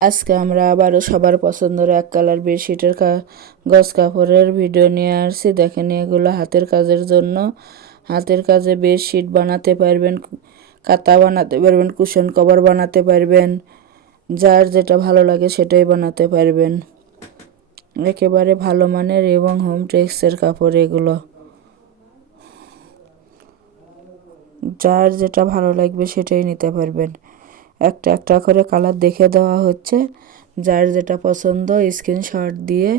আজকে আমরা আবারও সবার পছন্দের এক কালার বেডশিটের গজ কাপড়ের ভিডিও নিয়ে আসছি। দেখেন, এগুলো হাতের কাজের জন্য। হাতের কাজে বেডশিট বানাতে পারবেন, কাঁথা বানাতে পারবেন, কুশন কভার বানাতে পারবেন, যার যেটা ভালো লাগে সেটাই বানাতে পারবেন। একেবারে ভালো মানের এবং হোম টেক্সের কাপড় এগুলো। যার যেটা ভালো লাগবে সেটাই নিতে পারবেন। একটা একটা করে কালার দেখে দেওয়া হচ্ছে। যার যেটা পছন্দ স্ক্রিনশট দিয়ে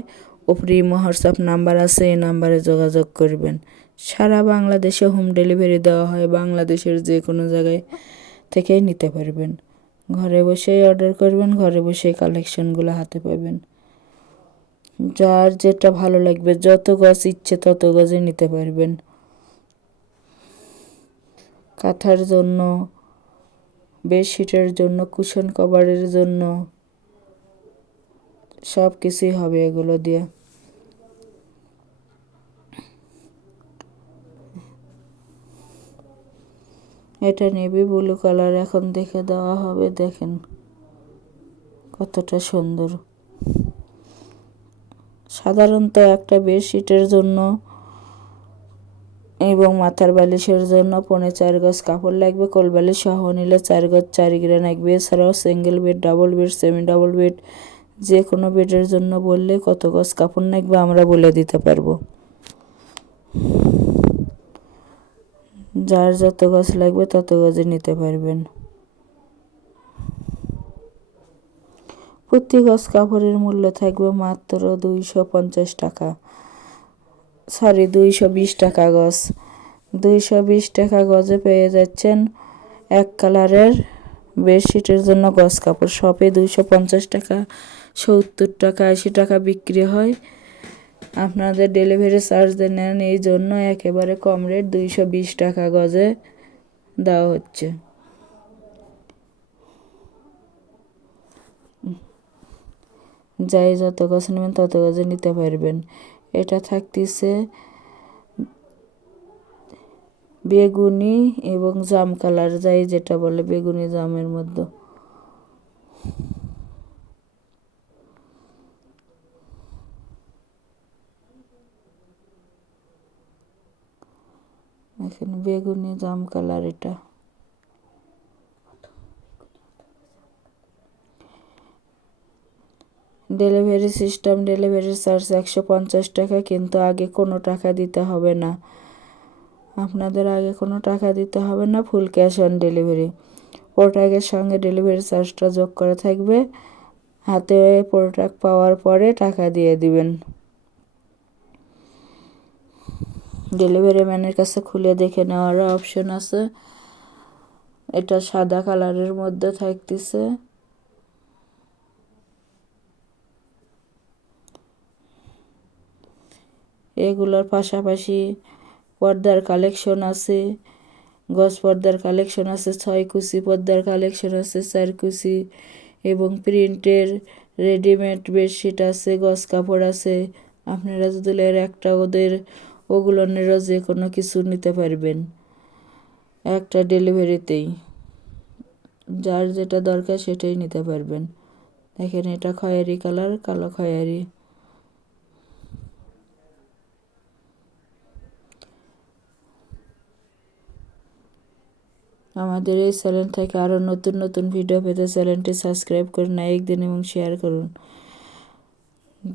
উপরে হোয়াটসঅ্যাপ নাম্বার আছে, এই নাম্বারে যোগাযোগ করবেন। সারা বাংলাদেশে হোম ডেলিভারি দেওয়া হয়, বাংলাদেশের যে কোনো জায়গায় থেকেই নিতে পারবেন। ঘরে বসেই অর্ডার করবেন, ঘরে বসেই কালেকশনগুলো হাতে পাবেন। যার যেটা ভালো লাগবে, যত গজ ইচ্ছে তত গজে নিতে পারবেন। কাঁথার জন্য, বেডশিটের জন্য, কুশন কভারের জন্য সব কিছুই হবে এগুলো দিয়ে। এটা নেভি ব্লু কালার এখন দেখে দেওয়া হবে। দেখেন কতটা সুন্দর। সাধারণত একটা বেডশিটের জন্য এবং মাথার বালিশের জন্য 4.5 গজ কাপড় লাগবে। কোলবালিশ সহ নিলে 4 গজ 4 গ্রেন লাগবে। এছাড়াও single bed, double bed, semi double bed, যে কোনো বেডের জন্য বললে কত গজ কাপড় লাগবে আমরা বলে দিতে পারবো। যার যত গজ লাগবে তত গজে নিতে পারবেন। প্রতি গজ কাপড়ের মূল্য থাকবে মাত্র 250 টাকা, 220 টাকা গজ। 220 টাকা গজে পেয়ে যাচ্ছেন এক কালারের বেডশিটের জন্য গজ কাপড়। শপে 250 টাকা, 70 টাকা, 80 টাকা বিক্রি হয়। আপনাদের ডেলিভারি চার্জ নেন, এই জন্য একেবারে কম রেট 220 টাকা গজে দেওয়া হচ্ছে। যাই যত গজ নেবেন তত গজে নিতে পারবেন। এটা থাকতেছে বেগুনি এবং জাম কালার, যাই যেটা বলে বেগুনি জামের মধ্যে। এখানে বেগুনি জাম কালার। এটা ডেলিভারি সিস্টেম, ডেলিভারি চার্জ 150 টাকা, কিন্তু আগে কোনো টাকা দিতে হবে না। আপনাদের আগে কোনো টাকা দিতে হবে না, ফুল ক্যাশ অন ডেলিভারি। প্রোডাক্টের সঙ্গে ডেলিভারি চার্জটা যোগ করা থাকবে। হাতে প্রোডাক্ট পাওয়ার পরে টাকা দিয়ে দিবেন। ডেলিভারি ম্যানের কাছে খুলে দেখে নেওয়ার অপশন আছে। এটা সাদা কালারের মধ্যে থাকতেছে। এগুলোর পাশাপাশি পর্দার কালেকশন আছে, গজ পর্দার কালেকশন আছে, 6 কুচি পর্দার কালেকশন আছে, 4 কুচি এবং প্রিন্টের রেডিমেড বেডশিট আছে, গজ কাপড় আছে। আপনারা যদি এর একটা ওগুলোনেরও যে কোনো কিছু নিতে পারবেন একটা ডেলিভারিতেই। যার যেটা দরকার সেটাই নিতে পারবেন। দেখেন, এটা খয়েরি কালার, কালো খয়েরি। আমাদের এই চ্যানেল থেকে আরও নতুন নতুন ভিডিও পেতে চ্যানেলটি সাবস্ক্রাইব করুন, লাইক দিন এবং শেয়ার করুন।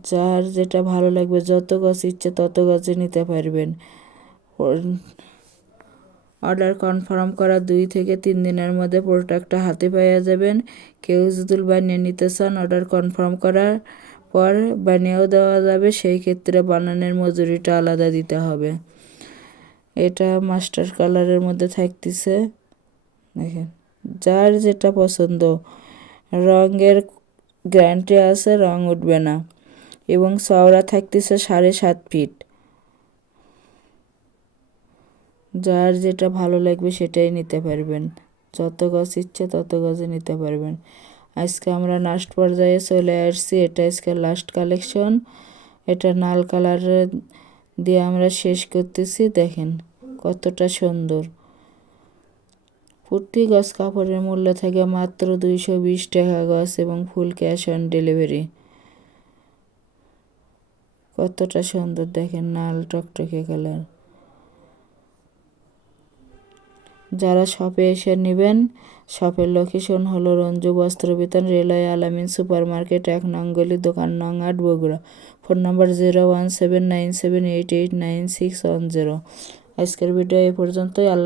যার যেটা ভালো লাগবে, যত গজ ইচ্ছে তত গজে নিতে পারবেন। অর্ডার কনফার্ম করা 2 থেকে 3 দিনের মধ্যে প্রোডাক্টটা হাতে পেয়ে যাবেন। কেউ যদি বানিয়ে নিতে চান, অর্ডার কনফার্ম করার পর বানিয়েও দেওয়া যাবে, সেই ক্ষেত্রে বানানোর মজুরিটা আলাদা দিতে হবে। এটা মাস্টার কালারের মধ্যে থাকতেছে। দেখেন, যার যেটা পছন্দ, রঙের গ্যারান্টি আছে, রং উঠবে না। এবং চওড়া থাকতেছে 7.5 ফিট। যার যেটা ভালো লাগবে সেটাই নিতে পারবেন। যত গজ ইচ্ছে তত গজে নিতে পারবেন। আজকে আমরা লাস্ট পর্যায়ে চলে আসছি। এটা আজকে লাস্ট কালেকশন। এটা লাল কালারের দিয়ে আমরা শেষ করতেছি। দেখেন কতটা সুন্দর। প্রতি গজ কাপড়ের মূল্য থাকে মাত্র 220 টাকা গজ এবং ফুল ক্যাশ অন ডেলিভারি। কতটা সুন্দর দেখেন, লাল টকটকে কালার। যারা শপে এসে নেবেন, শপের লোকেশন হলো রঞ্জু বস্ত্র বিতান, রেলওয়ে আলামিন সুপার মার্কেট, 1 নং গলি, দোকান নং 8, বগুড়া। Phone number 017978896110। আজকের ভিডিও এই পর্যন্তই। আল্লাহ।